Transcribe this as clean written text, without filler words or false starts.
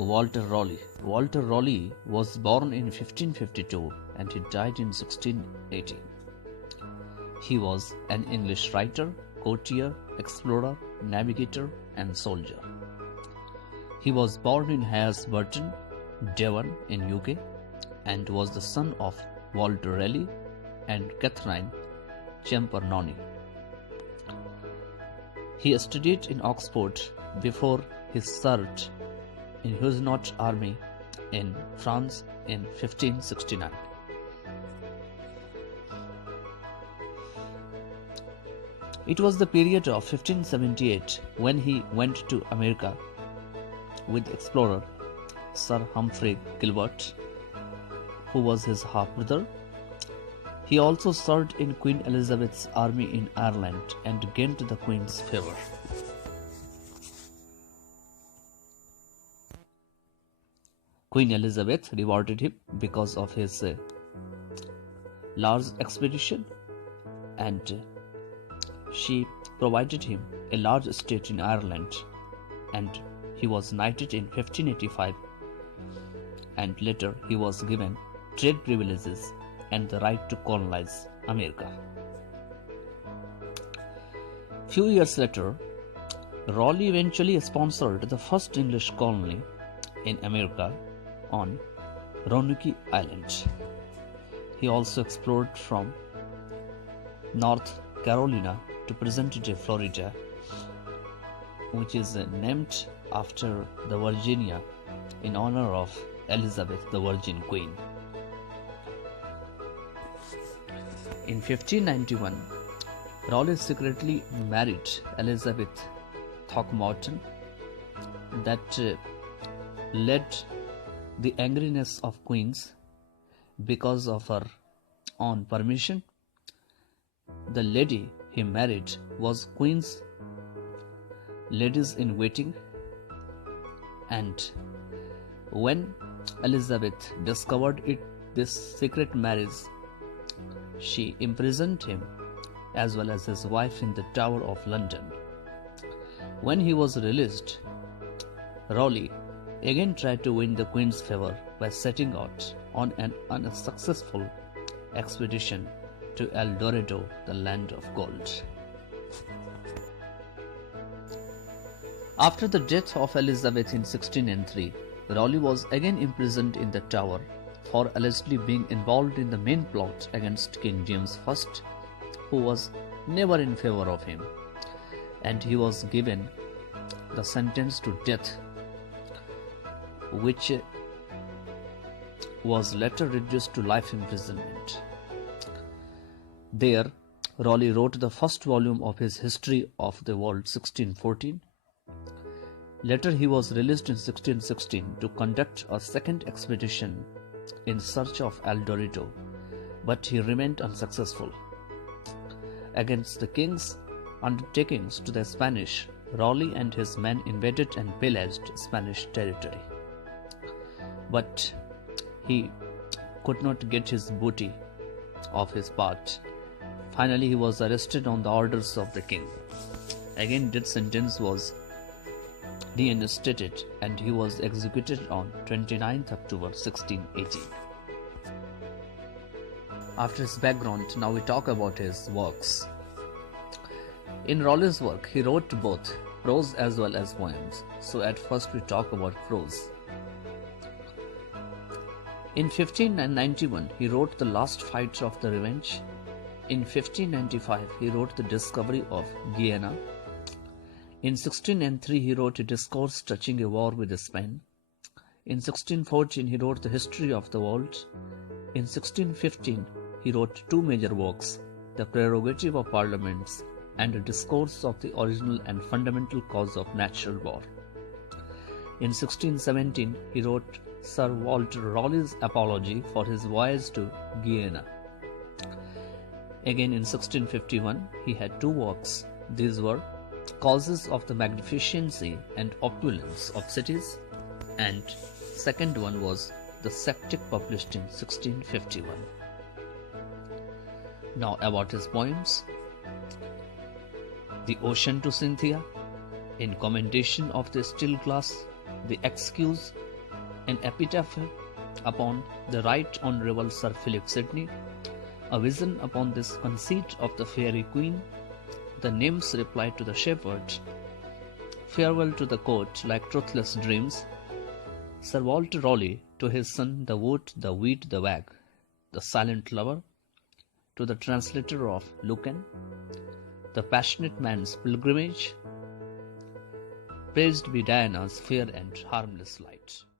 Walter Raleigh. Walter Raleigh was born in 1552 and he died in 1680. He was an English writer, courtier, explorer, navigator, and soldier. He was born in Hayes Burton, Devon in UK, and was the son of Walter Raleigh and Catherine Champernowne. He studied in Oxford before he served in Huguenot army in France in 1569. It was the period of 1578 when he went to America with explorer Sir Humphrey Gilbert, who was his half-brother. He also served in Queen Elizabeth's army in Ireland and gained the Queen's favor. Queen Elizabeth rewarded him because of his large expedition, and she provided him a large estate in Ireland, and he was knighted in 1585, and later he was given trade privileges and the right to colonize America. Few years later, Raleigh eventually sponsored the first English colony in America on Roanoke Island. He also explored from North Carolina to present-day Florida, which is named after the Virginia in honor of Elizabeth, the Virgin Queen. In 1591, Raleigh secretly married Elizabeth Throckmorton. That led the angriness of queens because of her own permission. The lady he married was Queen's ladies in waiting, and when Elizabeth discovered this secret marriage, she imprisoned him as well as his wife in the Tower of London. When he was released, Raleigh again tried to win the Queen's favor by setting out on an unsuccessful expedition to El Dorado, the land of gold. After the death of Elizabeth in 1603, Raleigh was again imprisoned in the Tower for allegedly being involved in the main plot against King James I, who was never in favor of him, and he was given the sentence to death, which was later reduced to life imprisonment. There, Raleigh wrote the first volume of his History of the World 1614. Later he was released in 1616 to conduct a second expedition in search of El Dorado, but he remained unsuccessful. Against the king's undertakings to the Spanish, Raleigh and his men invaded and pillaged Spanish territory, but he could not get his booty off his part. Finally, he was arrested on the orders of the king. Again, death sentence was reinstated and he was executed on 29th October 1618. After his background, now we talk about his works. In Raleigh's work, he wrote both prose as well as poems. So at first we talk about prose. In 1591, he wrote The Last Fight of the Revenge. In 1595, he wrote The Discovery of Guyana. In 1603, he wrote a discourse touching a war with Spain. In 1614, he wrote The History of the World. In 1615, he wrote two major works, The Prerogative of Parliaments and A Discourse of the Original and Fundamental Cause of Natural Law. In 1617, he wrote Sir Walter Raleigh's Apology for his voyage to Guyana. Again in 1651, he had two works. These were Causes of the Magnificency and Opulence of Cities, and second one was The Septic, published in 1651. Now about his poems. The Ocean to Cynthia, In Commendation of the Still Glass, The Excuse, An epitaph upon the Right Honourable Sir Philip Sidney, a vision upon this conceit of the Fairy Queen, the nymphs replied to the shepherd, farewell to the court like truthless dreams. Sir Walter Raleigh to his son, the wood, the wheat, the wag, the silent lover, to the translator of Lucan, the passionate man's pilgrimage. Praised be Diana's fair and harmless light.